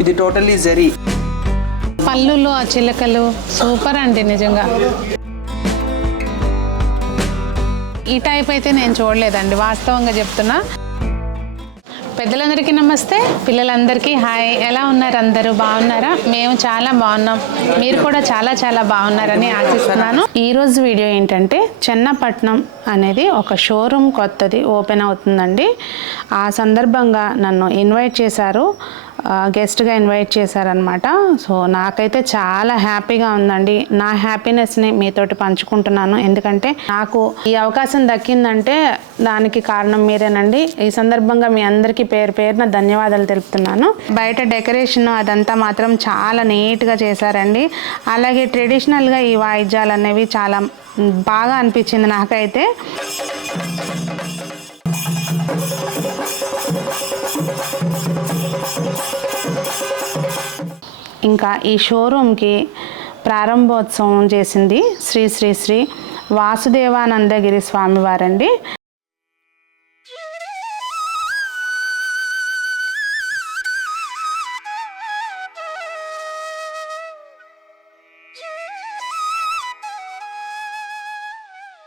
ఇది టోటలీ జరీ పళ్ళులో ఆ చిలకలు సూపర్ అండి నిజంగా. ఈ టైప్ అయితే నేను చూడలేదండి వాస్తవంగా చెప్తున్నా. పెద్దలందరికీ నమస్తే. పిల్లలందరికీ హాయ్. ఎలా ఉన్నారు అందరూ? బాగున్నారా? మేము చాలా బాగున్నాం. మీరు కూడా చాలా చాలా బాగున్నారని ఆశిస్తున్నాను. ఈరోజు వీడియో ఏంటంటే చెన్నపట్నం అనేది ఒక షోరూమ్ కొత్తది ఓపెన్ అవుతుందండి. ఆ సందర్భంగా నన్ను ఇన్వైట్ చేశారు గెస్ట్గా ఇన్వైట్ చేశారనమాట సో నాకైతే చాలా హ్యాపీగా ఉందండి. నా హ్యాపీనెస్ని మీతోటి పంచుకుంటున్నాను. ఎందుకంటే నాకు ఈ అవకాశం దక్కిందంటే దానికి కారణం మీరేనండి. ఈ సందర్భంగా మీ అందరికీ పేరు పేరున ధన్యవాదాలు తెలుపుతున్నాను. బయట డెకరేషన్ అదంతా మాత్రం చాలా నీట్గా చేశారండి. అలాగే ట్రెడిషనల్గా ఈ వాయిద్యాలు అనేవి చాలా బాగా అనిపించింది నాకైతే. ఇంకా ఈ షోరూమ్కి ప్రారంభోత్సవం చేసింది శ్రీ శ్రీ శ్రీ వాసుదేవానందగిరి స్వామివారండి.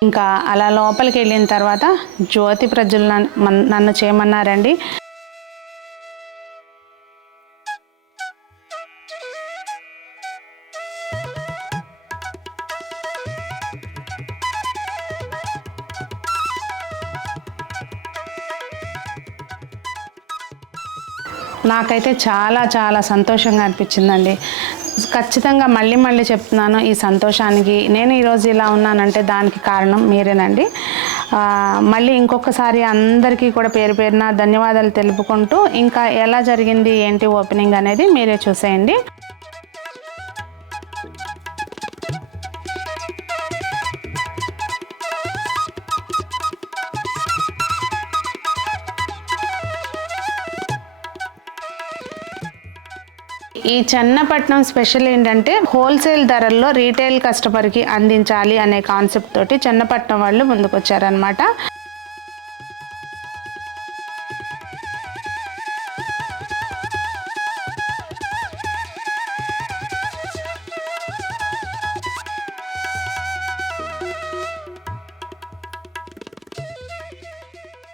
ఇంకా అలా లోపలికి వెళ్ళిన తర్వాత జ్యోతి ప్రజలు నన్ను చేయమన్నారండి. నాకైతే చాలా చాలా సంతోషంగా అనిపించిందండి. ఖచ్చితంగా మళ్ళీ మళ్ళీ చెప్తున్నాను ఈ సంతోషానికి. నేను ఈరోజు ఇలా ఉన్నానంటే దానికి కారణం మీరేనండి. మళ్ళీ ఇంకొకసారి అందరికీ కూడా పేరు పేరున ధన్యవాదాలు తెలుపుకుంటూ ఇంకా ఎలా జరిగింది ఏంటి ఓపెనింగ్ అనేది మీరే చూసేయండి. ఈ చెన్నపట్నం స్పెషల్ ఏంటంటే హోల్సేల్ ధరల్లో రీటైల్ కస్టమర్కి అందించాలి అనే కాన్సెప్ట్ తోటి చెన్నపట్నం వాళ్ళు ముందుకొచ్చారనమాట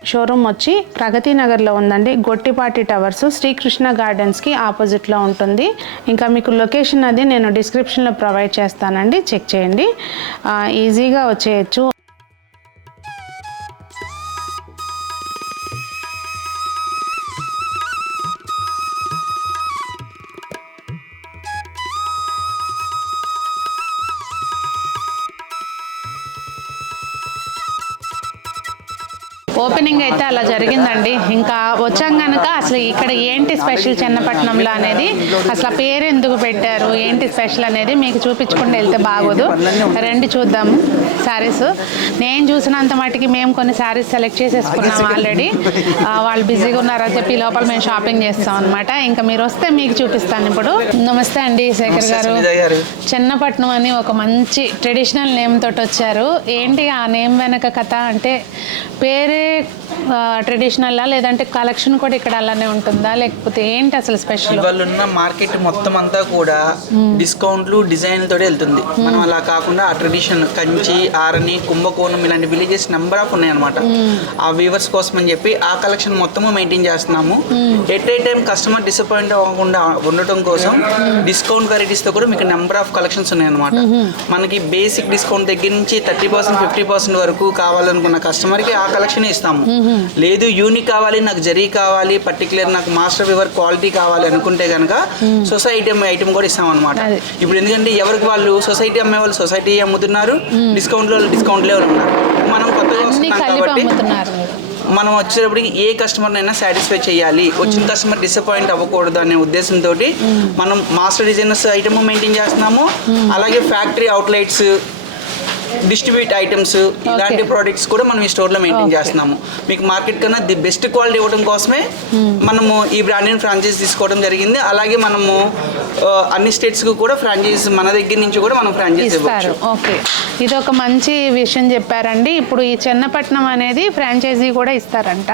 షోరూమ్ వచ్చి ప్రగతి నగర్లో ఉందండి. గొట్టిపాటి టవర్స్ శ్రీకృష్ణ గార్డెన్స్కి ఆపోజిట్లో ఉంటుంది. ఇంకా మీకు లొకేషన్ అది నేను డిస్క్రిప్షన్లో ప్రొవైడ్ చేస్తానండి. చెక్ చేయండి. ఈజీగా వచ్చేయచ్చు. ఓపెనింగ్ అయితే అలా జరిగిందండి. ఇంకా వచ్చాం కనుక అసలు ఇక్కడ ఏంటి స్పెషల్ చెన్నపట్నంలో అనేది అసలు పేరు ఎందుకు పెట్టారు ఏంటి స్పెషల్ అనేది మీకు చూపించుకుంటూ వెళ్తే బాగోదు. రండి చూద్దాము శారీస్. నేను చూసినంత మటుకి మేము కొన్ని శారీస్ సెలెక్ట్ చేసేసుకున్నాం ఆల్రెడీ. వాళ్ళు బిజీగా ఉన్నారని చెప్పి లోపల మేము షాపింగ్ చేస్తాం అనమాట ఇంకా మీరు వస్తే మీకు చూపిస్తాను ఇప్పుడు. నమస్తే అండి శేఖర్ గారు. చెన్నపట్నం అని ఒక మంచి ట్రెడిషనల్ నేమ్ తోటి వచ్చారు. ఏంటి ఆ నేమ్ వెనక కథ? అంటే పేరే ట్రెడిషనల్ లేదంటే కలెక్షన్ కూడా ఇక్కడ అలానే ఉంటుందా? లేకపోతే ఏంటి అసలు స్పెషల్ ఇవాళ ఉన్న మార్కెట్ మొత్తం అంతా కూడా డిస్కౌంట్లు డిజైన్ తోటి వెళ్తుంది. మనం అలా కాకుండా ఆ ట్రెడిషన్ కంచి ఆరణి కుంభకోణం ఇలాంటి విలేజెస్ నెంబర్ ఆఫ్ ఉన్నాయి అనమాట ఆ వ్యూవర్స్ కోసం అని చెప్పి ఆ కలెక్షన్ మొత్తము మెయింటైన్ చేస్తున్నాము. At a time customer disappoint అవ్వకుండా ఉండటం కోసం డిస్కౌంట్ వెరైటీస్తో కూడా మీకు నెంబర్ ఆఫ్ కలెక్షన్స్ ఉన్నాయి అనమాట మనకి బేసిక్ డిస్కౌంట్ దగ్గర నుంచి థర్టీ పర్సెంట్ ఫిఫ్టీ పర్సెంట్ వరకు కావాలనుకున్న కస్టమర్కి ఆ కలెక్షన్ ఇస్తాము లేదు యూనిక్ కావాలి నాకు జరీ కావాలి పర్టికులర్ నాకు మాస్టర్ వివర్ క్వాలిటీ కావాలి అనుకుంటే కనుక సొసైటీ ఐటమ్ కూడా ఇస్తాం అనమాట. ఇప్పుడు ఎందుకంటే ఎవరికి వాళ్ళు సొసైటీ అమ్మే వాళ్ళు సొసైటీ అమ్ముతున్నారు డిస్కౌంట్లో డిస్కౌంట్లో ఉన్నారు. మనం కొత్తగా వస్తున్నాం కాబట్టి మనం వచ్చేటప్పటికి ఏ కస్టమర్ అయినా సాటిస్ఫై చేయాలి. వచ్చిన కస్టమర్ డిసప్పాయింట్ అవ్వకూడదు అనే ఉద్దేశంతో మనం మాస్టర్ డిజైనర్స్ ఐటమ్ మెయింటైన్ చేస్తున్నాము. అలాగే ఫ్యాక్టరీ అవుట్లెట్స్ డిస్ట్రిబ్యూట్ ఐటమ్స్ ఇలాంటి ప్రోడక్ట్స్ కూడా మనం ఈ స్టోర్లో మెయింటైన్. చేస్తున్నాము. మీకు మార్కెట్ కన్నా ది బెస్ట్ క్వాలిటీ ఇవ్వడం కోసమే మనము ఈ బ్రాండ్ ఫ్రాంచైజ్ తీసుకోవడం జరిగింది. అలాగే మనము అన్ని స్టేట్స్కు కూడా ఫ్రాంచైజ్ మన దగ్గర నుంచి కూడా మనం ఫ్రాంచైజ్ ఇస్తారు. ఇవ్వచ్చు. ఓకే. ఇది ఒక మంచి విషయం చెప్పారండి. ఇప్పుడు ఈ చెన్నపట్నం అనేది ఫ్రాంచైజీ కూడా ఇస్తారంట.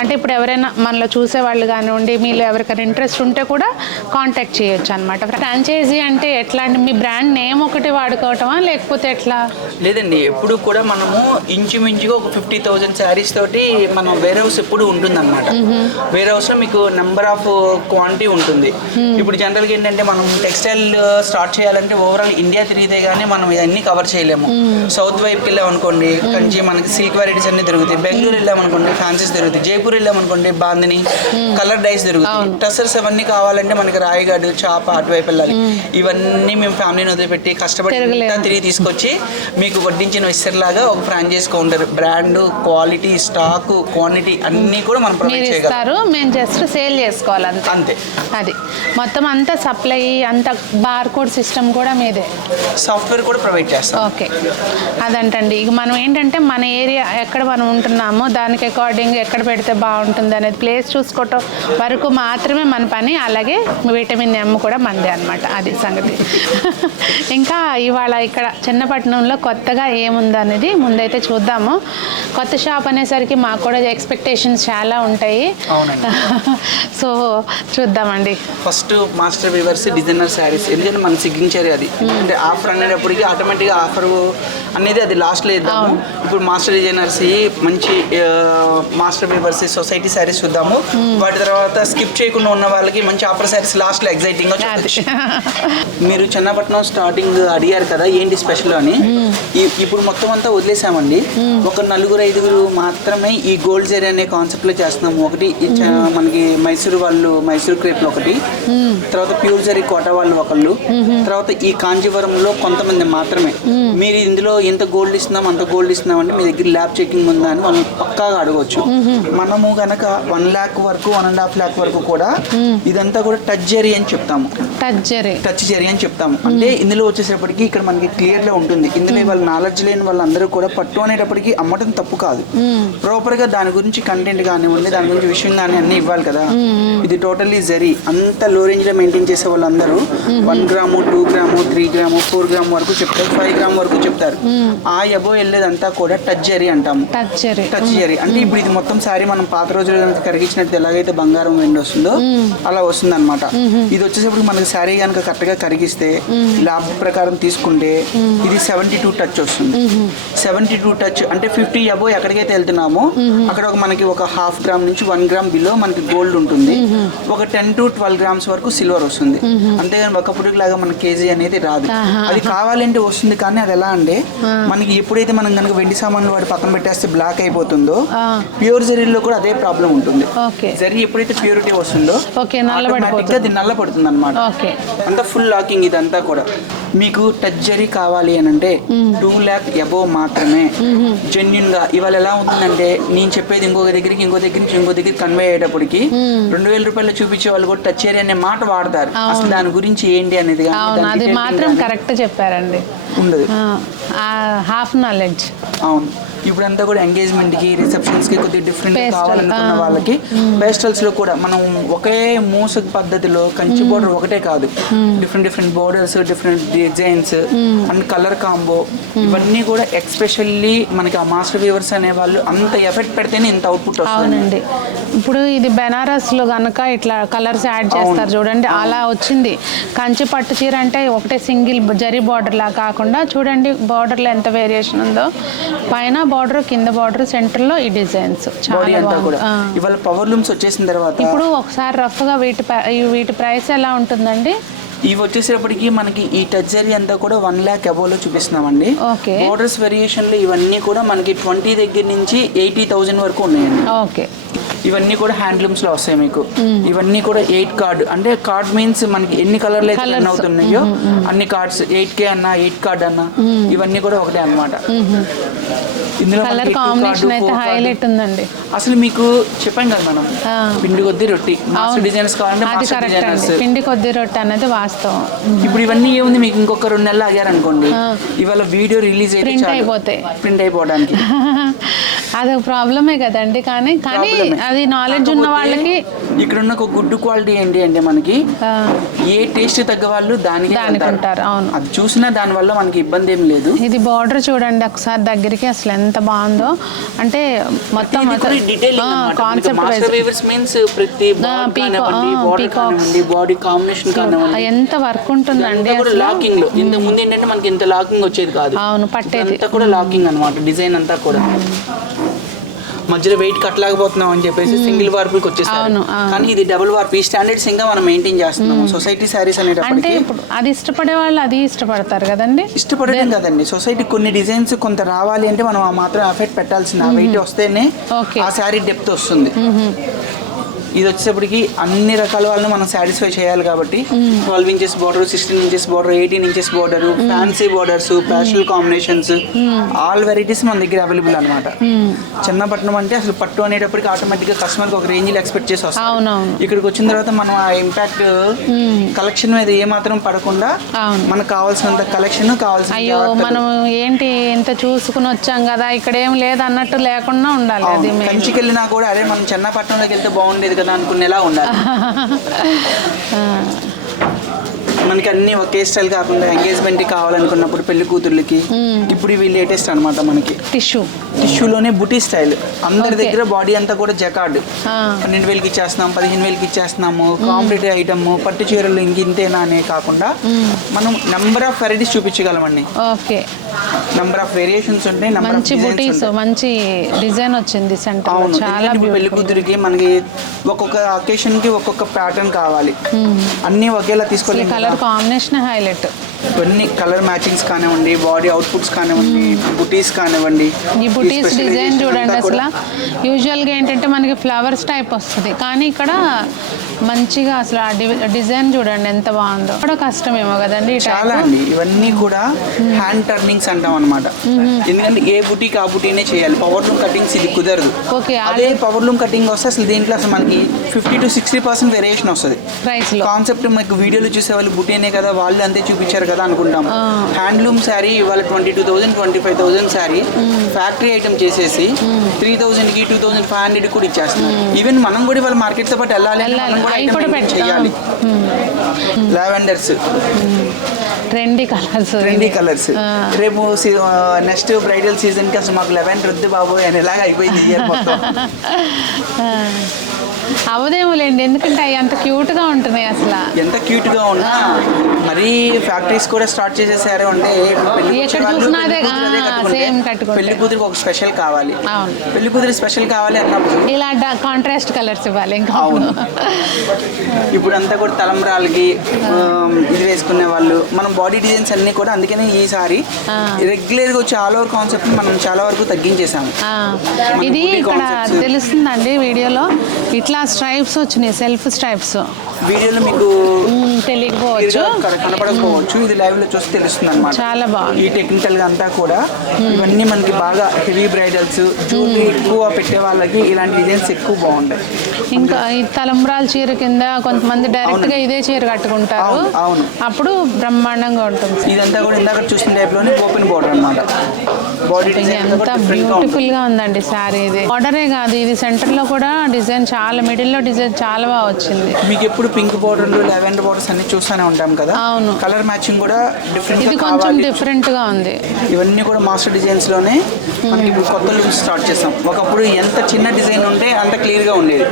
అంటే ఇప్పుడు ఎవరైనా మనలో చూసే వాళ్ళు కానివ్వండి మీలో ఎవరికైనా ఇంట్రెస్ట్ ఉంటే కూడా కాంటాక్ట్ చేయొచ్చు అనమాట ఫ్రాంచైజీ అంటే ఎట్లా అంటే మీ బ్రాండ్ నేమ్ ఒకటి వాడుకోవటమా? లేకపోతే ఎట్లా? లేదండి ఎప్పుడు కూడా మనము ఇంచుమించుగా ఒక ఫిఫ్టీ థౌజండ్ శారీస్ తోటి మనం వేర్ హౌస్ ఎప్పుడు ఉంటుంది అనమాట వేర్ హౌస్లో మీకు నెంబర్ ఆఫ్ క్వాంటిటీ ఉంటుంది. ఇప్పుడు జనరల్గా ఏంటంటే మనం టెక్స్టైల్ స్టార్ట్ చేయాలంటే ఓవరాల్ ఇండియా తిరిగితే గానీ మనం ఇవన్నీ కవర్ చేయలేము. సౌత్ వైపుకి వెళ్ళాం అనుకోండి కంచి మనకి సిల్క్ వెరైటీస్ అన్ని దొరుకుతాయి. బెంగళూరు వెళ్ళాం అనుకోండి ఫ్యాన్సీస్ దొరుకుతాయి. జైపూర్ వెళ్ళాం అనుకోండి బాందిని కలర్ డైస్ దొరుకుతాయి. టసర్స్ అవన్నీ కావాలంటే మనకి రాయగఢ్ చాప అటువైపు వెళ్ళాలి. ఇవన్నీ మేము ఫ్యామిలీని వదిలిపెట్టి కష్టపడి తిరిగి తీసుకొచ్చి మీకు వడ్డించిన విస్తరలాగా ఒక franchise counter brand quality stock quantity అన్నీ కూడా మనం ప్రొవైడ్ ఇస్తారు మేము జస్ట్ సేల్ చేసుకోవాలి అంతే. అంతే. అది. మొత్తం అంతా సప్లై అంత బార్ కోడ్ సిస్టమ్ కూడా మీదే. సాఫ్ట్వేర్ కూడా ప్రొవైడ్ చేస్తాం. ఓకే అదంటండి. ఇక మనం ఏంటంటే మన ఏరియా ఎక్కడ మనం ఉంటున్నామో దానికి అకార్డింగ్ ఎక్కడ పెడితే బాగుంటుంది అనేది ప్లేస్ చూసుకోవటం వరకు మాత్రమే మన పని. అలాగే విటమిన్ ఎమ్ కూడా మందే అనమాట అది సంగతి. ఇంకా ఇవాళ ఇక్కడ చిన్నపట్నంలో కొత్తగా ఏముంది అనేది ముందైతే చూద్దాము. కొత్త షాప్ అనేసరికి మాకు కూడా ఎక్స్పెక్టేషన్స్ చాలా ఉంటాయి. సో చూద్దామండి. First master weavers designer saris ఎందుకంటే మన సిగ్నేచర్ అది. అంటే ఆఫర్ అనేటప్పటికి ఆటోమేటిక్గా ఆఫర్ అనేది అది లాస్ట్లో ఇద్దాము. ఇప్పుడు మాస్టర్ డిజైనర్స్ మంచి మాస్టర్ వీవర్స్ సొసైటీ శారీస్ చూద్దాము. వాటి తర్వాత స్కిప్ చేయకుండా ఉన్న వాళ్ళకి మంచి ఆఫర్ శారీస్ లాస్ట్లో ఎగ్జైటింగ్గా మీరు చిన్నపట్నం స్టార్టింగ్ అడిగారు కదా ఏంటి స్పెషల్ అని. ఇప్పుడు మొత్తం అంతా వదిలేసామండి. ఒక నలుగురు ఐదుగురు మాత్రమే ఈ గోల్డ్ జరీ అనే కాన్సెప్ట్లో చేస్తున్నాము. ఒకటి మనకి మైసూరు వాళ్ళు మైసూరు క్రేప్లు ఒకటి. తర్వాత ప్యూర్ జరీ కోట వాళ్ళు ఒకళ్ళు. తర్వాత ఈ కాంజీవరంలో కొంతమంది మాత్రమే. మీరు ఇందులో ఎంత గోల్డ్ ఇస్తున్నాం అంత గోల్డ్ ఇస్తున్నాం అంటే మీ దగ్గర ల్యాబ్ చెకింగ్ ఉందా అని వాళ్ళని పక్కాగా అడగవచ్చు మనము గనక వన్ ల్యాక్ వరకు వన్ అండ్ హాఫ్ ల్యాక్ వరకు కూడా ఇదంతా కూడా టచ్ జరీ అని చెప్తాము. టచ్చరే టచ్ జరి అని చెప్తాము అంటే ఇందులో వచ్చేసేపటికి ఇక్కడ మనకి క్లియర్గా ఉంటుంది. ఇందులో వాళ్ళ నాలెడ్జ్ లేని వాళ్ళందరూ కూడా పట్టు అనేటప్పటికి అమ్మటం తప్పు కాదు. ప్రాపర్గా దాని గురించి కంటెంట్ కానివ్వండి దాని గురించి విషయం కానీ అన్ని ఇవ్వాలి కదా. ఇది టోటల్లీ జరి అంత లో రేంజ్లో మెయింటైన్ చేసే వాళ్ళందరూ one gram two gram three gram four gram వరకు చెప్తారు. ఫైవ్ గ్రామ్ వరకు చెప్తారు. ఆ ఎబో వెళ్ళేదంతా కూడా టచ్ జరి అంటాము. టచ్ చేయరు అంటే ఇప్పుడు ఇది మొత్తం సారీ మనం పాత రోజుల్లో కనుక కరిగించినట్టు ఎలాగైతే బంగారం వెండి వస్తుందో అలా వస్తుంది అనమాట ఇది వచ్చేసరికి మనకి శారీ కనుక కరెక్ట్గా కరిగిస్తే ల్యాబ్ ప్రకారం తీసుకుంటే ఇది సెవెంటీ టూ టచ్ వస్తుంది. సెవెంటీ టూ టచ్ అంటే ఫిఫ్టీ అబో ఎక్కడికైతే వెళ్తున్నామో అక్కడ ఒక మనకి ఒక హాఫ్ గ్రామ్ నుంచి వన్ గ్రామ్ బిలో మనకి గోల్డ్ ఉంటుంది. ఒక టెన్ టు ట్వెల్వ్ గ్రామ్స్ వరకు సిల్వర్ వస్తుంది. అంతేగాని ఒకప్పుడు లాగా మన కేజీ అనేది రాదు. అది కావాలంటే వస్తుంది కానీ అది ఎలా అంటే మనకి ఎప్పుడైతే మనం కనుక వెండి సామాన్లు వాడి పక్కన పెట్టేస్తే బ్లాక్ అయిపోతుందో. ప్యూర్ జరీలో కూడా అదే ప్రాబ్లం ఉంటుంది. జరీ ఎప్పుడైతే ప్యూరిటీ వస్తుందో automatic గా అది అనమాట అంతా ఫుల్ లాకింగ్ ఇదంతా కూడా. మీకు టచ్ జరీ కావాలి అని అంటే టూ ల్యాక్ అబోవ్ మాత్రమే. జెన్యున్గా ఇవాళ ఎలా ఉంటుందంటే నేను చెప్పేది ఇంకొక దగ్గరికి ఇంకో దగ్గర నుంచి ఇంకో దగ్గరికి కన్వే అయ్యేటప్పటికి రెండు వేల రూపాయలు చూపించే వాళ్ళు కూడా టచ్ జరీ అనే మాట వాడతారు. అసలు దాని గురించి ఏంటి అనేది అది మాత్రం కరెక్ట్ చెప్పారండి. ఉండదు. హాఫ్ నాలెడ్జ్ అవును. ఇప్పుడంతా కూడా ఎంగేజ్మెంట్కి రిసెప్షన్స్కి కొద్దిగా డిఫరెంట్ కావాలనుకున్న. వాళ్ళకి పేస్టల్స్లో కూడా మనం ఒకే మూస పద్ధతిలో కంచి బోర్డర్ ఒకటే కాదు. Different different borders different designs and colour combo ఇవన్నీ కూడా ఎక్స్పెషల్లీ మనకి ఆ మాస్టర్ వీవర్స్ అనే వాళ్ళు అంత ఎఫెక్ట్ పెడితేనే ఇంత అవుట్పుట్ వస్తుంది. అవునండి. ఇప్పుడు ఇది బెనారస్లో గనక ఇట్లా కలర్స్ యాడ్ చేస్తారు చూడండి అలా వచ్చింది. కంచి పట్టు చీర అంటే ఒకటే సింగిల్ జరీ బార్డర్ లా కాకుండా చూడండి border లో ఎంత వేరియేషన్ ఉందో పైన బార్డర్ కింద బార్డర్ సెంటర్లో ఈ డిజైన్స్ చాలా కూడా. ఇవాళ పవర్ లూమ్స్ వచ్చేసిన తర్వాత ఇప్పుడు ఒకసారి రఫ్గా వీటి వీటి ప్రైస్ ఎలా ఉంటుందండి? ఇవి వచ్చేసేపటికి మనకి ఈ టచ్ జరీ అంతా కూడా వన్ ల్యాక్ అబోలో చూపిస్తున్నామండి. బోర్డర్స్ వేరియేషన్లు ఇవన్నీ కూడా మనకి ట్వంటీ దగ్గర నుంచి ఎయిటీ థౌజండ్ వరకు ఉన్నాయండి. ఓకే. ఇవన్నీ కూడా హ్యాండ్లూమ్స్లో వస్తాయి మీకు. ఇవన్నీ కూడా ఎయిట్ కార్డ్. అంటే కార్డ్ మీన్స్ మనకి ఎన్ని కలర్లు అయితే run అవుతున్నాయో అన్ని కార్డ్స్ ఎయిట్ కే అన్న ఎయిట్ కార్డ్ అన్న ఇవన్నీ కూడా ఒకటే అన్నమాట. ఇందులో. హైలైట్ ఉందండి. అసలు మీకు చెప్పాం కదా మనం. పిండి కొద్ది రొట్టి. డిజైనర్స్ కావాలంటే పిండి కొద్ది రొట్టె అనేది వాస్తవం. ఇప్పుడు ఇవన్నీ ఏముంది మీకు? ఇంకొక రెండు నెలలు ఆగారనుకోండి. ఇవాళ వీడియో రిలీజ్ అయితే. అయిపోతాయి. ప్రింట్ అయిపోవడానికి. అదొక ప్రాబ్లమే కదండి. కానీ కానీ. అది నాలెడ్జ్ ఉన్న వాళ్ళకి ఇక్కడ ఉన్న ఒక గుడ్ క్వాలిటీ ఏంటి అంటే మనకి ఏ టేస్ట్ తగ్గ వాళ్ళు దానికి దానికి ఉంటారు అవును. అది చూసినా దాని వల్ల మనకి ఇబ్బంది ఏం లేదు. ఇది బార్డర్ చూడండి ఒకసారి దగ్గరికి అసలు ఎంత బాగుందో. అంటే మొత్తం కాన్సెప్ట్ వీవర్స్ మీన్స్ ప్రతి బాడీ కాంబినేషన్ ఎంత వర్క్ ఉంటుందండి లాకింగ్లో. ఇంత ముందు ఏంటంటే మనకి ఇంత లాకింగ్ వచ్చేది కాదు. అవును పట్టేది. కూడా లాకింగ్ అన్నమాట డిజైన్ అంతా కూడా. మధ్యలో వెయిట్ కట్టలేకపోతున్నాం అని చెప్పేసి సింగిల్ వార్పుకి వచ్చేసారు. అవును, ఆ. కానీ ఇది డబుల్ వార్ప్ ఈ స్టాండర్డ్స్ ఇంకా మనం మెయింటైన్ చేస్తున్నాము. సొసైటీ శారీస్ అంటే ఇప్పుడు అది ఇష్టపడే వాళ్ళు అది ఇష్టపడతారు కదండి? ఇష్టపడడం కదండి. సొసైటీ కొన్ని డిజైన్స్ కొంత రావాలి అంటే మనం ఆ మాత్రం ఎఫెక్ట్ పెట్టాల్సిన వెయిట్ వస్తేనే. ఆ శారీ డెప్త్ వస్తుంది. ఇది వచ్చేటప్పటికి అన్ని రకాల వాళ్ళని మనం సాటిస్ఫై చేయాలి కాబట్టి twelve inches border sixteen inches border eighteen inches border fancy borders passional combinations all varieties మన దగ్గర అవైలబుల్ అనమాట చిన్నపట్నం అంటే అసలు పట్టు అనేటప్పటికి ఆటోమేటిక్గా కస్టమర్కి ఒక రేంజ్ ఎక్స్పెక్ట్ చేసి వస్తాం ఇక్కడికి వచ్చిన తర్వాత మనం ఆ ఇంపాక్ట్ కలెక్షన్ మీద ఏ మాత్రం పడకుండా. మనకు కావాల్సినంత కలెక్షన్ కావాల్సిన అయ్యో మనం ఏంటి ఇంత చూసుకుని వచ్చాం కదా ఇక్కడ ఏం లేదు అన్నట్టు లేకుండా ఉండాలి అది కంచికి వెళ్ళినా కూడా అదే మనం చెన్నపట్నంలోకి వెళ్తే బాగుండేది కదా అనుకునేలా ఉండాలి. మనకి అన్ని ఒకే స్టైల్ కాకుండా ఎంగేజ్మెంట్ కావాలనుకున్నప్పుడు పెళ్ళి కూతుర్లకి ఇప్పుడు ఇవి లేటెస్ట్ అన్నమాట మనకి. టిష్యూ టిష్యూలోనే బుటీ స్టైల్ అందరి. దగ్గర బాడీ అంతా కూడా జకార్డ్. పన్నెండు వేలకి ఇచ్చేస్తున్నాం పదిహేను వేలకి ఇచ్చేస్తున్నాము కాంపిటేటివ్ ఐటమ్ పట్టు చీరలు ఇంక ఇంతేనా అనే కాకుండా మనం నెంబర్ ఆఫ్ వెరైటీస్ చూపించగలమండి. ఓకే. నెంబర్ ఆఫ్ వేరియేషన్స్ ఉంటాయి మంచి బుటీస్ మంచి డిజైన్ వచ్చింది సెంటర్ చాలా పెళ్ళి కూతురికి మనకి ఒక్కొక్క అకేషన్కి ఒక్కొక్క ప్యాటర్న్ కావాలి. అన్ని ఒకేలా తీసుకోలేదు కాంబినేషన్ హైలైట్ ఇవన్నీ కలర్ మ్యాచింగ్స్ కానివ్వండి బాడీ అవుట్పుట్స్ కానివ్వండి బుటీస్ కానివ్వండి ఈ బుటీస్ డిజైన్ చూడండి అసలు. యూజువల్గా ఏంటంటే మనకి ఫ్లవర్స్ టైప్ వస్తుంది. కానీ ఇక్కడ మంచిగా అసలు ఆ డిజైన్ చూడండి ఎంత బాగుందో. కూడా కష్టమేమో కదండి చాలా అండి. ఇవన్నీ కూడా హ్యాండ్ టర్నింగ్స్ అంటాం అనమాట ఎందుకంటే ఏ బుటీకి ఆ బుటీనే చేయాలి. పవర్ లూమ్ కటింగ్స్ ఇది కుదరదు. ఓకే అదే పవర్ లూమ్ కటింగ్ వస్తే అసలు దీంట్లో అసలు మనకి fifty to sixty percent variation వస్తుంది. కాన్సెప్ట్ మీకు వీడియోలో చూసే వాళ్ళు బుటీనే కదా వాళ్ళు అంతే చూపించారు కదా అనుకుంటాం. హ్యాండ్లూమ్ శారీ ఇవాళ twenty two thousand twenty five thousand sari factory item చేసేసి త్రీ థౌసండ్కి టూ థౌసండ్ ఫైవ్ హండ్రెడ్ కూడా ఇచ్చేస్తున్నారు. ఈవెన్ మనం కూడా ఇవాళ మార్కెట్తో పాటు వెళ్ళాలి చేయాలి lavenders trendy colours trendy colours రేపు నెక్స్ట్ బ్రైడల్ సీజన్కి అసలు మాకు లెవెన్ వద్దు బాబు అని ఎలాగ అయిపోయింది year మొత్తం. అవదేమోలేండి ఎందుకంటే అవి అంత క్యూట్గా ఉంటున్నాయి అసలు. ఎంత క్యూట్గా ఉన్నా మరీ ఫ్యాక్టరీస్ కూడా స్టార్ట్ చేసేసారు అంటే పెళ్ళి ఎక్కడ చూసినా పెళ్ళి అదే, కట్టుకుంటే కూతురికి ఒక స్పెషల్ కావాలి. అవును. పెళ్ళి కూతురు స్పెషల్ కావాలి అన్నప్పుడు ఇలా కాంట్రాస్ట్ కలర్స్ ఇవ్వాలి ఇంకా. అవును. ఇప్పుడు అంతా కూడా తలంబ్రాలకి ఇది వేసుకునే వాళ్ళు. మనం బాడీ డిజైన్స్ అన్ని కూడా అందుకనే ఈసారి. రెగ్యులర్గా వచ్చే ఆల్ ఓవర్ కాన్సెప్ట్ మనం చాలా వరకు తగ్గించేసాము. ఇది ఇక్కడ. తెలుస్తుందండి వీడియోలో. ఇట్లా స్ట్రైప్స్ వచ్చినాయి సెల్ఫ్ స్ట్రైప్స్ వీడియోలో మీకు తెలియకపోవచ్చు. కనపడకపోవచ్చు. ఇది లైవ్లో చూసి తెలుస్తుంది అనమాట చాలా బాగుంది. ఈ టెక్నికల్గా అంతా కూడా ఇవన్నీ మనకి బాగా హెవీ బ్రైడల్స్ జ్యువెలరీ ఎక్కువ పెట్టే వాళ్ళకి ఇలాంటి డిజైన్స్ ఎక్కువ బాగుంటాయి. ఇంకా ఈ తలంబ్రాల చీర కింద కొంతమంది డైరెక్ట్గా. ఇదే చీర కట్టుకుంటారు. అవును. అప్పుడు బ్రహ్మాండంగా ఉంటుంది. ఇదంతా కూడా ఇందాక చూసిన టైప్లోనే ఓపెన్ బోర్డర్ అనమాట బాడీ ఎంత బ్యూటిఫుల్గా ఉందండి సారీ ఇది. బార్డరే కాదు ఇది సెంటర్లో కూడా డిజైన్ చాలా మిడిల్లో డిజైన్ చాలా బాగా వచ్చింది. మీకు ఎప్పుడు పింక్ బోర్డర్లు లెవెండర్ బోర్డర్స్ అన్ని చూస్తూనే ఉంటాం కదా. అవును. కలర్ మ్యాచింగ్ కూడా డిఫరెంట్ ఇది కొంచెం డిఫరెంట్గా ఉంది. ఇవన్నీ కూడా మాస్టర్ డిజైన్స్లోనే మనకి ఇప్పుడు కొత్త లుక్స్ స్టార్ట్ చేసాం ఒకప్పుడు ఎంత చిన్న డిజైన్ ఉంటే అంత క్లియర్గా ఉండేది.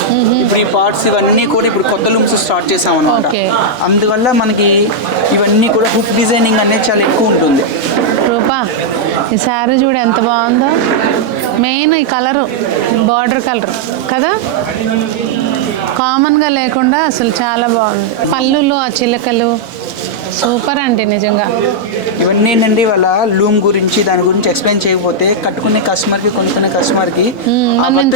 ఇప్పుడు ఈ పార్ట్స్ ఇవన్నీ కూడా ఇప్పుడు కొత్త లుక్స్ స్టార్ట్ చేసాం అనమాట. అందువల్ల మనకి ఇవన్నీ కూడా హుక్ డిజైనింగ్ అనేది చాలా ఎక్కువ ఉంటుంది. రూపా ఈ శారీ చూడు ఎంత బాగుందో. మెయిన్ ఈ కలరు బార్డర్ కలర్ కదా? కామన్గా లేకుండా అసలు చాలా బాగుంది. పళ్ళులో ఆ చిలకలు సూపర్ అండి నిజంగా. ఇవన్నీ ఏంటంటే వాళ్ళ లూమ్ గురించి దాని గురించి ఎక్స్ప్లెయిన్ చేయకపోతే కట్టుకునే కస్టమర్కి కొనుక్కునే కస్టమర్కి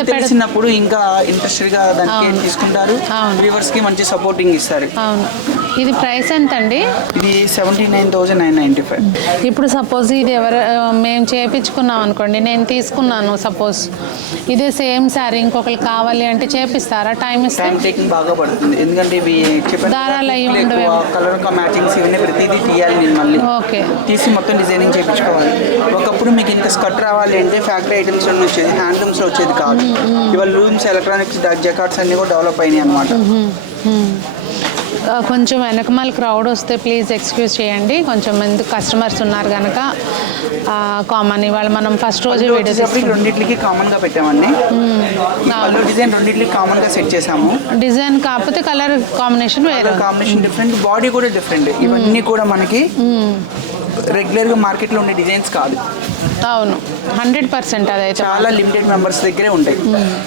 తెలిసినప్పుడు ఇంకా ఇంట్రెస్టెడ్గా దానికి తీసుకుంటారు. వ్యూవర్స్కి మంచి సపోర్టింగ్ ఇస్తారు. అవును. ఇది ప్రైస్ ఎంత అండి ఇది seventy nine thousand nine ninety five. ఇప్పుడు సపోజ్ ఇది ఎవరు మేము చేపించుకున్నాం అనుకోండి నేను తీసుకున్నాను సపోజ్. ఇదే సేమ్ శారీ ఇంకొకరు కావాలి అంటే చేపిస్తారా? టైం టైం టేకింగ్ బాగా పడుతుంది. ఎందుకంటే ఇవి దారాలు ఉండవేమో. కలర్ మ్యాచింగ్స్ ఇవన్నీ ప్రతిదీ తీయాలి నేను మళ్ళీ. ఓకే. తీసి మొత్తం డిజైనింగ్ చేయించుకోవాలి ఒకప్పుడు మీకు ఇంత స్కర్ట్ రావాలి అంటే ఫ్యాక్టరీ ఐటమ్స్లో వచ్చేది హ్యాండ్లూమ్స్లో వచ్చేది కాదు. ఇవాళ లూమ్స్ ఎలక్ట్రానిక్స్ జకాట్స్ అన్ని కూడా డెవలప్ అయినాయి అనమాట కొంచెం వెనకమాల క్రౌడ్ వస్తే ప్లీజ్ ఎక్స్క్యూజ్ చేయండి. కొంచెం మంది కస్టమర్స్ ఉన్నారు కనుక కామన్ ఇవాళ మనం ఫస్ట్ రోజు వీడియో వచ్చేసరికి రెండిట్లకి కామన్గా పెట్టామండి. డిజైన్ రెండిట్లకి కామన్గా సెట్ చేసాము డిజైన్ కాకపోతే కలర్ కాంబినేషన్ వేరే. కాంబినేషన్ డిఫరెంట్ బాడీ కూడా డిఫరెంట్ ఇవన్నీ కూడా మనకి రెగ్యులర్గా మార్కెట్లో ఉండే డిజైన్స్ కాదు. అవును. హండ్రెడ్ పర్సెంట్ అదైతే చాలా లిమిటెడ్ మెంబర్స్ దగ్గరే ఉంటాయి.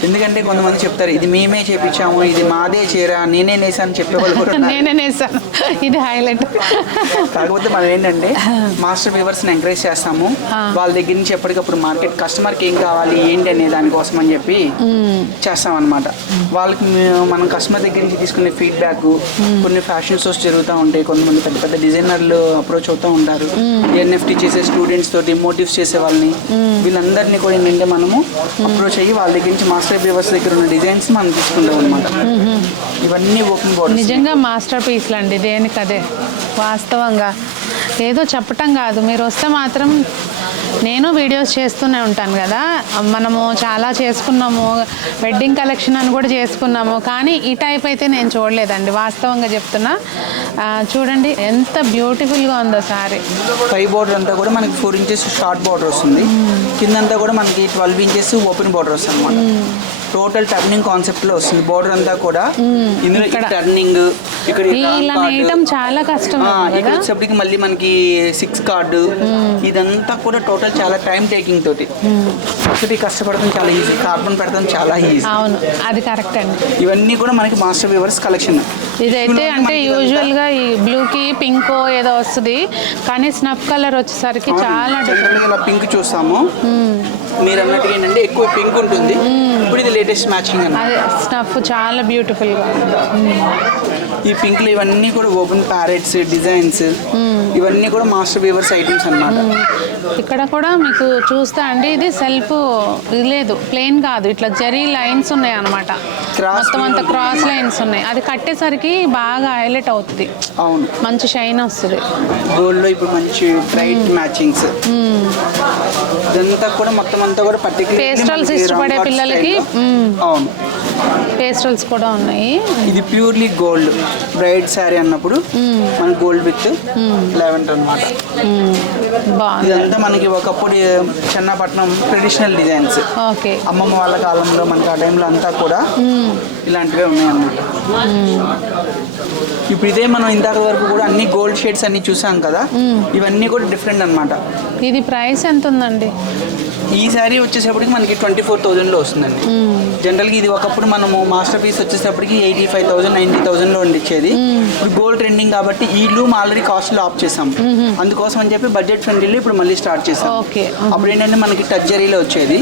ఎందుకంటే కొంతమంది చెప్తారు ఇది మేమే చేపించాము ఇది మాదే చీర నేనే నేసాను చెప్పే వాళ్ళు కూడా ఉన్నారు. నేనే నేసాను ఇది హైలైట్ కాకపోతే మనం ఏంటంటే మాస్టర్ వ్యూవర్స్ని ఎంకరేజ్ చేస్తాము వాళ్ళ దగ్గర నుంచి ఎప్పటికప్పుడు మార్కెట్ కస్టమర్కి ఏం కావాలి ఏంటి అనే దానికోసం అని చెప్పి చేస్తాం అనమాట వాళ్ళకి మనం కస్టమర్ దగ్గర నుంచి తీసుకునే ఫీడ్బ్యాక్ కొన్ని ఫ్యాషన్ షోస్ జరుగుతూ ఉంటాయి. కొంతమంది పెద్ద పెద్ద డిజైనర్లు అప్రోచ్ అవుతూ ఉంటారు. ఎన్ఎఫ్టీ చేసే స్టూడెంట్స్ తోటి మోటివ్స్ చేసే వాళ్ళని. వీళ్ళందరినీ కూడా ఏంటంటే మనము అప్రోచ్ అయ్యి వాళ్ళ దగ్గర నుంచి మాస్టర్ వ్యూవర్స్ దగ్గర ఉన్న డిజైన్స్ మనం తీసుకుంటాం అనమాట ఇవన్నీ ఓపెన్ బోర్డ్ నిజంగా మాస్టర్ పీస్లు అండి దేనికదే? వాస్తవంగా. ఏదో చెప్పటం కాదు. మీరు వస్తే మాత్రం నేను వీడియోస్ చేస్తూనే ఉంటాను కదా. మనము చాలా చేసుకున్నాము. వెడ్డింగ్ కలెక్షన్ అని కూడా చేసుకున్నాము. కానీ ఈ టైప్ అయితే నేను చూడలేదండి. వాస్తవంగా చెప్తున్నా. చూడండి ఎంత బ్యూటిఫుల్గా ఉందో సారీ. పై బోర్డర్ అంతా కూడా మనకి ఫోర్ ఇంచెస్ షార్ట్ బోర్డర్ వస్తుంది. కిందంతా కూడా మనకి ట్వెల్వ్ ఇంచెస్ ఓపెన్ బోర్డర్ వస్తుంది అనమాట టోటల్ టర్నింగ్ కాన్సెప్ట్లో వస్తుంది. బోర్డర్ అంతా కూడా. ఇందులో టర్నింగ్ ఇక్కడ చాలా కష్టం ఇక్కడ వచ్చేప్పటికి మళ్ళీ మనకి సిక్స్ కార్డు ఇదంతా కూడా టోటల్ చాలా టైం టేకింగ్ తోటి. ఒకటి కష్టపడటం చాలా ఈజీ కార్బన్ పెడతాం చాలా ఈజీ అవును అది కరెక్ట్ అండి. ఇవన్నీ కూడా మనకి మాస్టర్ వ్యూవర్స్ కలెక్షన్ ఇదైతే అంటే యూజువల్గా ఈ బ్లూకి పింక్ ఏదో వస్తుంది. కానీ స్నఫ్ కలర్ వచ్చేసరికి చాలా పింక్ చూస్తాము. మీరు అన్నట్టుగా ఏంటంటే ఎక్కువ పింక్ ఉంటుంది. ఇప్పుడు ఇది లేటెస్ట్ మ్యాచింగ్ అన్నమాట. అదే స్నఫ్ చాలా బ్యూటిఫుల్గా ఈ పింక్లో ఇవన్నీ కూడా ఓపెన్ ప్యారెట్స్ డిజైన్స్ ఇవన్నీ కూడా మాస్టర్ వీవర్స్ ఐటమ్స్ అన్నమాట. ఇక్కడ కూడా మీకు చూస్తా అండి ఇది సెల్ఫ్ ఇది లేదు ప్లెయిన్ కాదు. ఇట్లా జరీ లైన్స్ ఉన్నాయి అనమాట Cross మొత్తం అంతా క్రాస్ లైన్స్ ఉన్నాయి. అది కట్టేసరికి బాగా హైలైట్ అవుతుంది అవును. మంచి షైన్ వస్తుంది. గోల్డ్లో ఇప్పుడు మంచి బ్రైట్ మ్యాచింగ్స్ ఇదంతా కూడా మొత్తం అంతా కూడా పర్టికులర్ Pastels ఇష్టపడే పిల్లలకి. అవును. పేస్టల్స్ కూడా ఉన్నాయి. ఇది ప్యూర్లీ గోల్డ్ బ్రైడ్ శారీ అన్నప్పుడు మన గోల్డ్ విత్ లెవెంట్. బాగుంది. ఇదంతా మనకి ఒకప్పుడు చెన్నపట్నం ట్రెడిషనల్ డిజైన్స్. ఓకే. అమ్మమ్మ వాళ్ళ కాలంలో మనకి ఆ టైంలో అంతా కూడా ఇలాంటివే ఉన్నాయన్నమాట. ఇప్పుడు ఇదే మనం ఇందాక వరకు కూడా అన్ని గోల్డ్ షేడ్స్ అన్ని చూసాం కదా ఇవన్నీ కూడా డిఫరెంట్ అన్నమాట. ఇది ప్రైస్ ఎంత ఉందండి ఈ శారీ వచ్చేసప్పటికి మనకి ట్వంటీ ఫోర్ థౌజండ్లో వస్తుందండి. జనరల్గా ఇది ఒకప్పుడు మనము మాస్టర్ పీస్ వచ్చేసప్పటికి ఎయిటీ ఫైవ్ థౌసండ్ నైంటీ థౌసండ్లో ఇచ్చేది ఇప్పుడు గోల్డ్ ట్రెండింగ్ కాబట్టి ఈ లూమ్ ఆల్రెడీ కాస్ట్లో ఆఫ్ చేసాం అందుకోసం అని చెప్పి బడ్జెట్ ఫ్రెండ్లీలో ఇప్పుడు మళ్ళీ స్టార్ట్ చేసాం ఓకే. అప్పుడు ఏంటంటే మనకి టజ్జరీలో వచ్చేది.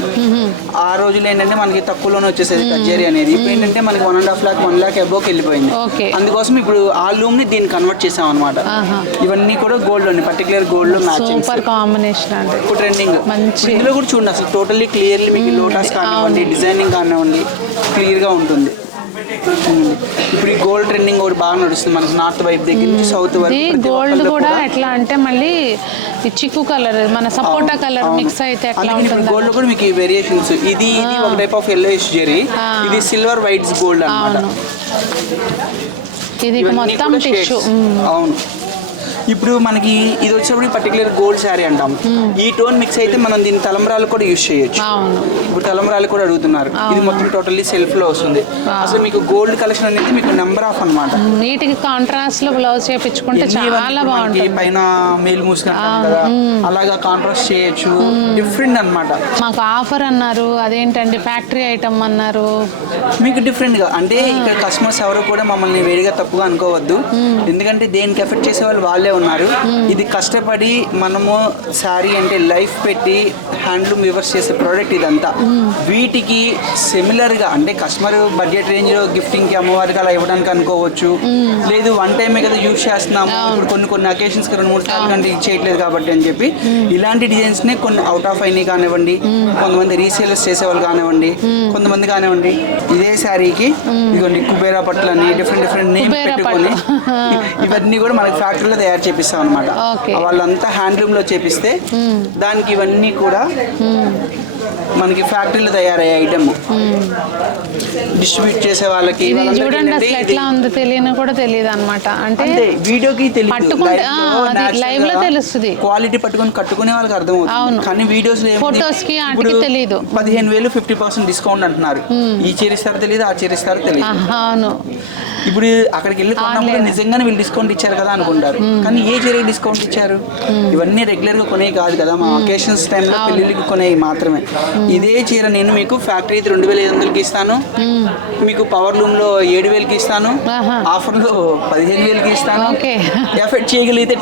ఆ రోజులు ఏంటంటే మనకి తక్కువలోనే వచ్చేసేది టజ్జరీ అనేది. ఇప్పుడు ఏంటంటే మనకి one and half lakh one lakh అబోకి వెళ్ళిపోయింది. అందుకోసం ఇప్పుడు ఆ లూమ్ని దీన్ని కన్వర్ట్ చేసాం అనమాట. ఇవన్నీ కూడా గోల్డ్ ఉన్నాయి పర్టికులర్ గోల్డ్లో మ్యాచింగ్ సూపర్ కాంబినేషన్ అండి. ఇప్పుడు ట్రెండింగ్ ఇందులో కూడా చూడండి అసలు టోటల్లీ క్లియర్లీ మీకు లోటస్ కానివ్వండి డిజైనింగ్ కానివ్వండి క్లియర్ గా ఉంటుంది. ఇప్పుడు ఈ గోల్డ్ ట్రెండింగ్ ఒకటి బాగా నడుస్తుంది మనకి నార్త్ వైపు దగ్గర నుంచి సౌత్ వరకు గోల్డ్ కూడా ఎట్లా అంటే మళ్ళీ చిక్కు కలర్ మన సపోటా కలర్. మిక్స్ అయితే ఎట్లా ఉంటుంది గోల్డ్ కూడా మీకు వేరియేషన్స్ ఇది ఇది ఒక టైప్ ఆఫ్ ఎల్లో జెరీ. ఇది సిల్వర్ వైట్స్ గోల్డ్ అన్నమాట ఇది మొత్తం టిష్యూ. అవును ఇప్పుడు మనకి ఇది వచ్చేప్పుడు పర్టికులర్ గోల్డ్ శారీ అంటాం. ఈ టోన్ మిక్స్ అయితే మనం దీని తలంబరాలు కూడా యూజ్ చేయొచ్చు. ఇప్పుడు తలంబరాలు కూడా అడుగుతున్నారు. ఇది మొత్తం టోటల్లీ సెల్ఫ్లో వస్తుంది. అసలు మీకు గోల్డ్ కలెక్షన్ అనేది మీకు నెంబర్ ఆఫ్ అన్నమాట. వీటికి కాంట్రాస్ట్లో బ్లౌజ్ చేపించుకుంటే చాలా బాగుంటుంది. పైన మేలు కదా. అలాగా కాంట్రాస్ట్ చేయొచ్చు. డిఫరెంట్ అన్నమాట. మాకు ఆఫర్ అన్నారు. అదేంటండి? ఫ్యాక్టరీ ఐటమ్ అన్నారు. మీకు డిఫరెంట్గా. అంటే ఇక్కడ కస్టమర్స్ ఎవరు కూడా మమ్మల్ని వేడిగా తప్పుగా అనుకోవద్దు. ఎందుకంటే దేనికి ఎఫెక్ట్ చేసే వాళ్ళు వాళ్ళే ఉన్నారు. ఇది కష్టపడి మనము శారీ అంటే లైఫ్ పెట్టి హ్యాండ్లూమ్ వివర్స్ చేసే ప్రోడక్ట్ ఇదంతా. వీటికి సిమిలర్గా అంటే కస్టమర్ బడ్జెట్ రేంజ్లో గిఫ్టింగ్కి అమ్మవారికి అలా ఇవ్వడానికి అనుకోవచ్చు. లేదు వన్ టైమే కదా యూజ్ చేస్తున్నాము. ఇప్పుడు కొన్ని కొన్ని అకేషన్స్కి రెండు మూడు సార్లు కంటే చేయట్లేదు కాబట్టి అని చెప్పి ఇలాంటి డిజైన్స్ నే కొన్ని అవుట్ ఆఫ్ అయినాయి కానివ్వండి కొంతమంది రీసేలర్స్ చేసేవాళ్ళు కానివ్వండి కొంతమంది కానివ్వండి ఇదే శారీకి ఇదిగోండి కుబేరా పట్లు అని డిఫరెంట్ డిఫరెంట్ నేమ్ పెట్టుకొని పట్టు. ఇవన్నీ కూడా మనకి ఫ్యాక్టరీలో తయారు చేపిస్తాం అనమాట. వాళ్ళంతా హ్యాండ్లూమ్లో చేపిస్తే దానికి ఇవన్నీ కూడా మనకి ఫ్యాక్టరీలో తయారయ్యే ఐటమ్ డిస్ట్రిబ్యూట్ చేసే వాళ్ళకి చూడండి అసలు ఎట్లా ఉందో తెలియని కూడా తెలియదు అనమాట అంటే వీడియోకి తెలియదు. live లో తెలుస్తది. క్వాలిటీ పట్టుకొని కట్టుకునే వాళ్ళకి అవును. అర్థమవుతుంది కానీ వీడియోస్ Photos కి తెలీదు. పదిహేను వేలు ఫిఫ్టీ పర్సెంట్ డిస్కౌంట్ అంటున్నారు. ఈ చీర ఇస్తారో తెలియదు ఆ చీర ఇస్తారో తెలియదు అవును. ఇప్పుడు అక్కడికి వెళ్ళి కొన్నప్పుడు. నిజంగానే వీళ్ళు డిస్కౌంట్ ఇచ్చారు కదా అనుకుంటారు. కానీ ఏ చీర డిస్కౌంట్ ఇచ్చారు? ఇవన్నీ రెగ్యులర్గా కొనేవి కాదు కదా. మా అకేషన్స్ టైంలో. పెళ్ళిళ్ళకి కొనేవి మాత్రమే. ఇదే చీర నేను మీకు ఫ్యాక్టరీ రెండు వేల ఐదు వందలకి ఇస్తాను. మీకు పవర్ లూమ్లో ఏడు వేలకి ఇస్తాను. ఆఫర్లో పదిహేను వేలకి ఇస్తాను. ఎఫెక్ట్ చేయగలిగితే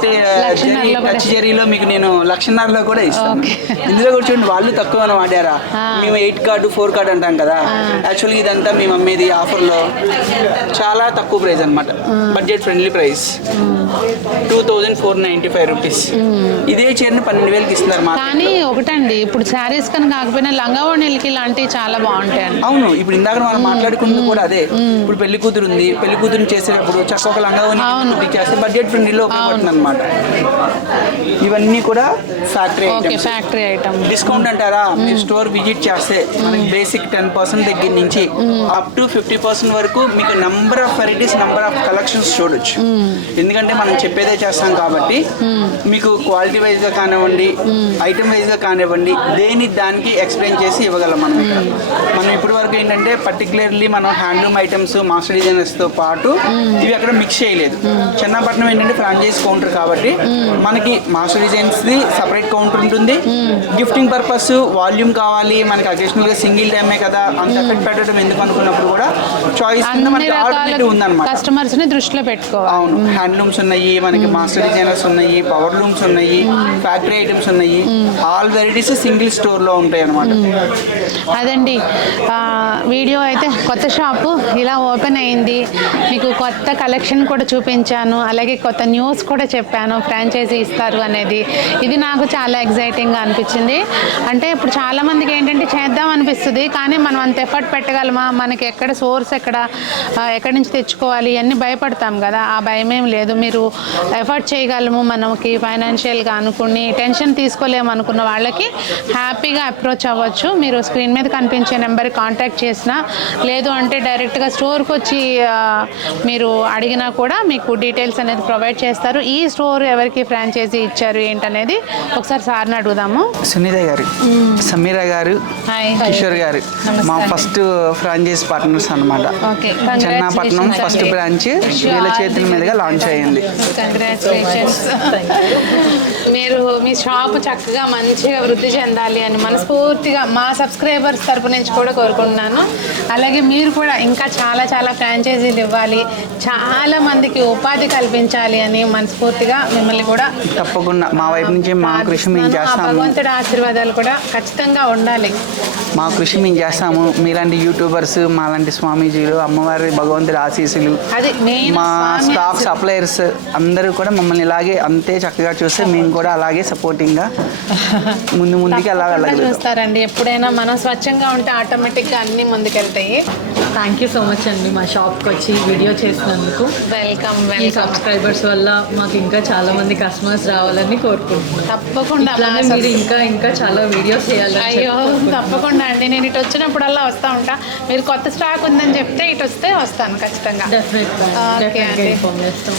టచ్ జరీలో మీకు నేను లక్షన్నరలో కూడా ఇస్తాను. ఇందులో కూడా చూడండి వాళ్ళు తక్కువ అని వాడారా. మేము ఎయిట్ కార్డు ఫోర్ కార్డు అంటాం కదా. యాక్చువల్గా ఇదంతా మేము అమ్మేది ఆఫర్లో చాలా తక్కువ ప్రైస్ అన్నమాట. Budget friendly price two thousand four ninety five rupees ఇదే చీరని పన్నెండు వేలకి ఇస్తున్నారు కానీ ఒకటండి ఇప్పుడు శారీస్ కనుక కాకపోయినా లంగా ఓణీలకి ఇలాంటివి చాలా బాగుంటాయండి. అవును ఇప్పుడు ఇందాక మనం మాట్లాడుకున్నది కూడా అదే. ఇప్పుడు పెళ్ళి కూతురు ఉంది పెళ్ళి కూతురు చేసేటప్పుడు చక్క ఒక అవును. చేస్తే బడ్జెట్ ఫ్రెండ్లీలో అనమాట ఇవన్నీ కూడా factory okay factory item discount అంటారా? మీరు స్టోర్ విజిట్ చేస్తే మనకి బేసిక్ టెన్ పర్సెంట్ దగ్గర నుంచి అప్ టు ఫిఫ్టీ పర్సెంట్ వరకు మీకు number of varieties number of collections చూడొచ్చు. ఎందుకంటే మనం చెప్పేదే చేస్తాం కాబట్టి మీకు క్వాలిటీ వైజ్గా కానివ్వండి ఐటమ్ వైజ్గా కానివ్వండి దేని దానికి ఎక్స్ప్లెయిన్ చేసి ఇవ్వగలం మనం ఇక్కడ. మనం ఇప్పటి వరకు ఏంటంటే పర్టికులర్లీ మనం హ్యాండ్లూమ్ ఐటమ్స్ మాస్టర్ డిజైనర్స్తో పాటు ఇవి అక్కడ మిక్స్ చేయలేదు. చెన్నపట్నం ఏంటంటే ఫ్రాంచైజ్ కౌంటర్ కాబట్టి మనకి master designs the separate counter ఉంటుంది. గిఫ్టింగ్ పర్పస్ వాల్యూమ్ కావాలి మనకి అకేషనల్గా సింగిల్ టైమే కదా అంత ఎఫెక్ట్ పెట్టడం ఎందుకు అనుకున్నప్పుడు కూడా చాయిస్ మనకి రకాల ఆల్టర్నేటివ్ ఉందన్నమాట. కస్టమర్స్ని దృష్టిలో పెట్టుకోవాలి. అవును. హ్యాండ్లూమ్స్ ఉన్నాయి మనకి మాస్టర్ డిజైనర్స్ ఉన్నాయి పవర్ లూమ్స్ ఉన్నాయి ఫ్యాక్టరీ ఐటమ్స్ ఉన్నాయి. ఆల్ వెరైటీస్ సింగిల్ స్టోర్లో ఉంటాయి. అనమాట అదండి. వీడియో అయితే కొత్త షాపు ఇలా ఓపెన్ అయింది. మీకు కొత్త కలెక్షన్ కూడా చూపించాను. అలాగే కొత్త న్యూస్ కూడా చెప్పాను. ఫ్రాంచైజీ ఇస్తారు అనేది. ఇది నాకు చాలా ఎగ్జైటింగ్గా అనిపించింది. అంటే ఇప్పుడు చాలామందికి ఏంటంటే చేద్దాం అనిపిస్తుంది. కానీ మనం అంత ఎఫర్ట్ పెట్టగలమా? మనకి ఎక్కడ సోర్స్ ఎక్కడ ఎక్కడి నుంచి తెచ్చుకోవాలి? అన్నీ భయపడతాం కదా. ఆ భయం ఏం లేదు. మీరు ఎఫర్ట్ చేయగలము. మనకి ఫైనాన్షియల్గా అనుకుని టెన్షన్ తీసుకోలేము అనుకున్న వాళ్ళకి హ్యాపీగా అప్రోచ్ అవ్వచ్చు. మీరు స్క్రీన్ మీద కనిపించే నెంబర్ కాంటాక్ట్ చేసినా లేదు అంటే డైరెక్ట్గా స్టోర్కి వచ్చి మీరు అడిగినా కూడా మీకు డీటెయిల్స్ అనేది ప్రొవైడ్ చేస్తారు. ఈ స్టోర్ ఎవరికి ఫ్రాంచైజీ ఇచ్చారు ఏంటనేది ఒకసారి సార్ని అడుగుదాము. సునీత గారు సమీరా గారు హాయ్ కిషోర్ గారు మా ఫస్ట్ ఫ్రాంచైజ్ పార్ట్నర్స్ అన్నమాట. ఓకే చెన్నాపట్నం ఫస్ట్ బ్రాంచ్ వీళ్ళ చేతుల మీదుగా లాంచ్ అయ్యింది కంగ్రాచులేషన్స్ మీరు మీ షాప్ చక్కగా మంచిగా వృద్ధి చెందాలి అని మనస్ఫూర్తిగా మా సబ్స్క్రైబర్స్ తరపు నుంచి కూడా కోరుకుంటున్నాను. అలాగే మీరు కూడా ఇంకా చాలా చాలా ఫ్రాంచైజీలు ఇవ్వాలి చాలా మందికి ఉపాధి కల్పించాలి అని మనస్ఫూర్తిగా మిమ్మల్ని కూడా తప్పకుండా. మా వైపు నుంచి మా కృషి మేము చేస్తాము. భగవంతుడి ఆశీర్వాదాలు కూడా ఖచ్చితంగా ఉండాలి. మా కృషి మేము చేస్తాము. మీలాంటి యూట్యూబర్స్ మాలాంటి స్వామీజీలు అమ్మవారి భగవంతుడి ఆశీస్సులు అది మా స్టాక్ సప్లయర్స్ అందరూ కూడా మమ్మల్ని ఇలాగే అంతే చక్కగా చూస్తే మేము కూడా అలాగే సపోర్టింగ్గా ముందు ముందుకి అలా వెళ్ళగలుగుతాం. చూస్తారండి ఎప్పుడైనా మనం స్వచ్ఛంగా ఉంటే ఆటోమేటిక్గా అన్ని ముందుకెళ్తాయి. థ్యాంక్ యూ సో మచ్ అండి మా షాప్కి వచ్చి వీడియో చేసినందుకు. వెల్కమ్ ఈ వెల్కమ్ సబ్స్క్రైబర్స్ వల్ల మాకు ఇంకా చాలా మంది కస్టమర్స్ రావాలని కోరుకుంటున్నాను తప్పకుండా మా మీరు ఇంకా ఇంకా చాలా వీడియోస్ చేయాలని అయ్యో తప్పకుండా అండి. నేను ఇటు వచ్చినప్పుడల్లా వస్తూ ఉంటా. మీరు కొత్త స్టాక్ ఉందని చెప్తే ఇటు వస్తే వస్తాను ఖచ్చితంగా. డెఫినెట్గా అండి. ఇన్ఫార్మ్ చేస్తాం.